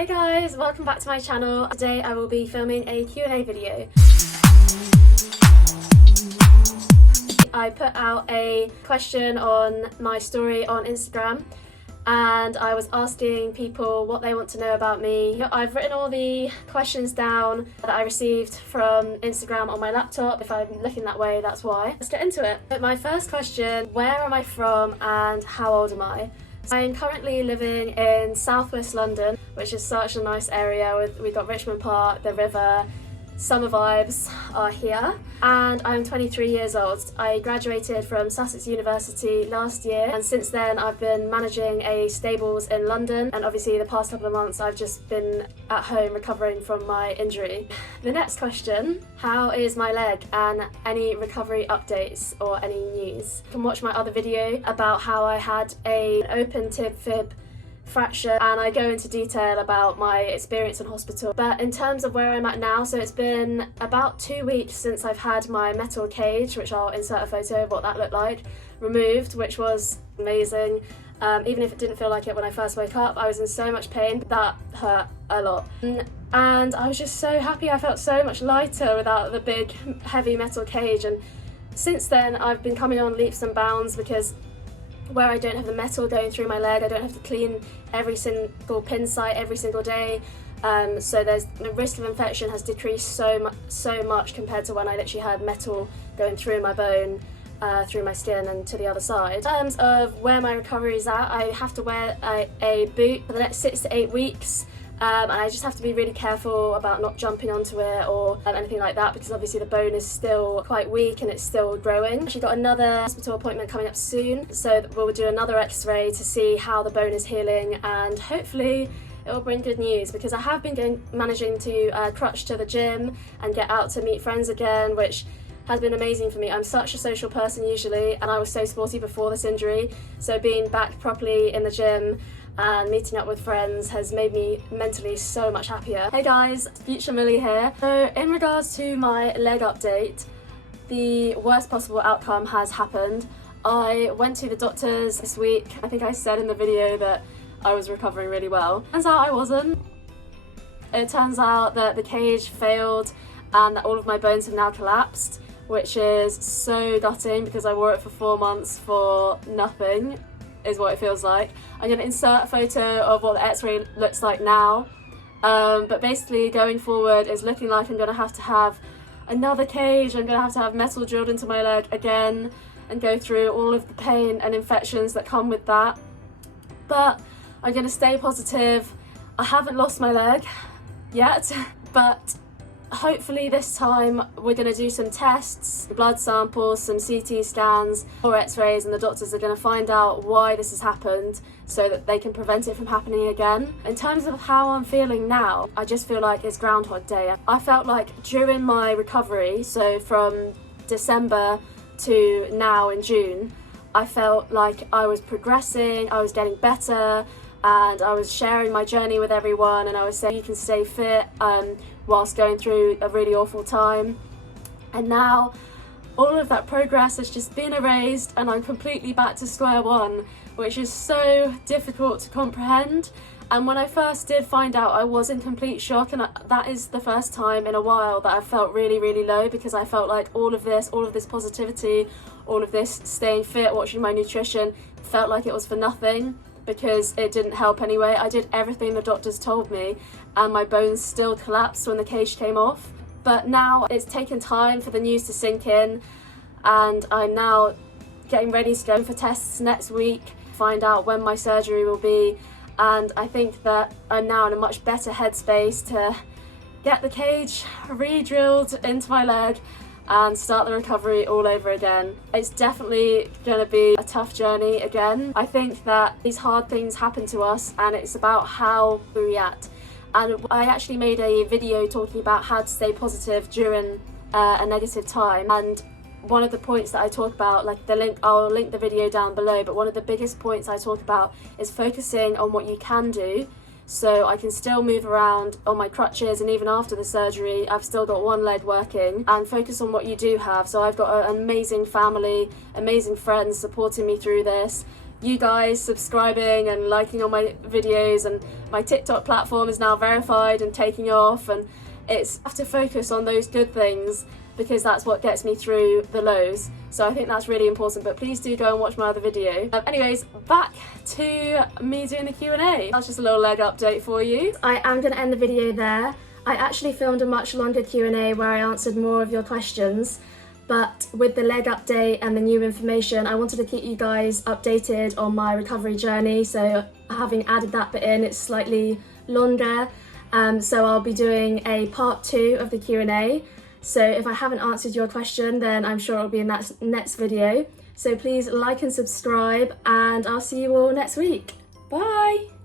Hey guys, welcome back to my channel. Today I will be filming a Q&A video. I put out a question on my story on Instagram and I was asking people what they want to know about me. I've written all the questions down that I received from Instagram on my laptop. If I'm looking that way, that's why. Let's get into it. But my first question, where am I from and how old am I? I'm currently living in southwest London, which is such a nice area. We've got Richmond Park, the river, summer vibes are here, and I'm 23 years old. I graduated from Sussex University last year, and since then I've been managing a stables in London, and obviously the past couple of months I've just been at home recovering from my injury. The next question, how is my leg and any recovery updates or any news? You can watch my other video about how I had an open tib fib fracture and I go into detail about my experience in hospital. But in terms of where I'm at now, so it's been about 2 weeks since I've had my metal cage, which I'll insert a photo of what that looked like, removed, which was amazing. Even if it didn't feel like it when I first woke up, I was in so much pain. That hurt a lot. And I was just so happy. I felt so much lighter without the big heavy metal cage, and since then I've been coming on leaps and bounds because where I don't have the metal going through my leg, I don't have to clean every single pin site every single day. So the risk of infection has decreased so much compared to when I literally had metal going through my bone, through my skin and to the other side. In terms of where my recovery is at, I have to wear a boot for the next 6 to 8 weeks. And I just have to be really careful about not jumping onto it or anything like that, because obviously the bone is still quite weak and it's still growing. She's got another hospital appointment coming up soon, so we'll do another x-ray to see how the bone is healing, and hopefully it will bring good news, because I have been managing to crutch to the gym and get out to meet friends again, which has been amazing for me. I'm such a social person usually, and I was so sporty before this injury, so being back properly in the gym and meeting up with friends has made me mentally so much happier. Hey guys, future Millie here. So in regards to my leg update, the worst possible outcome has happened. I went to the doctors this week. I think I said in the video that I was recovering really well. Turns out I wasn't. It turns out that the cage failed and that all of my bones have now collapsed, which is so gutting because I wore it for 4 months for nothing, is what it feels like. I'm going to insert a photo of what the x-ray looks like now, but basically going forward is looking like I'm going to have another cage. I'm going to have metal drilled into my leg again and go through all of the pain and infections that come with that. But I'm going to stay positive. I haven't lost my leg yet, but hopefully this time we're going to do some tests, blood samples, some CT scans or x-rays, and the doctors are going to find out why this has happened so that they can prevent it from happening again. In terms of how I'm feeling now, I just feel like it's Groundhog Day. I felt like during my recovery, so from December to now in June, I felt like I was progressing, I was getting better, and I was sharing my journey with everyone, and I was saying you can stay fit whilst going through a really awful time. And now all of that progress has just been erased and I'm completely back to square one, which is so difficult to comprehend. And when I first did find out, I was in complete shock, and that is the first time in a while that I felt really, really low, because I felt like all of this positivity, all of this staying fit, watching my nutrition, felt like it was for nothing, because it didn't help anyway. I did everything the doctors told me and my bones still collapsed when the cage came off. But now it's taken time for the news to sink in, and I'm now getting ready to go for tests next week, find out when my surgery will be, and I think that I'm now in a much better headspace to get the cage re-drilled into my leg and start the recovery all over again. It's definitely going to be a tough journey again. I think that these hard things happen to us and it's about how we react. And I actually made a video talking about how to stay positive during a negative time, and one of the points that I talk about, like I'll link the video down below, but one of the biggest points I talk about is focusing on what you can do. So I can still move around on my crutches, and even after the surgery I've still got one leg working, and focus on what you do have. So I've got an amazing family, amazing friends supporting me through this, you guys subscribing and liking all my videos, and my TikTok platform is now verified and taking off, and it's I have to focus on those good things because that's what gets me through the lows. So I think that's really important, but please do go and watch my other video. Anyways, back to me doing the Q&A. That's just a little leg update for you. I am going to end the video there. I actually filmed a much longer Q&A where I answered more of your questions, but with the leg update and the new information, I wanted to keep you guys updated on my recovery journey, so having added that bit in, it's slightly longer. So I'll be doing a part 2 of the Q&A. So if I haven't answered your question, then I'm sure it'll be in that next video. So please like and subscribe, and I'll see you all next week. Bye!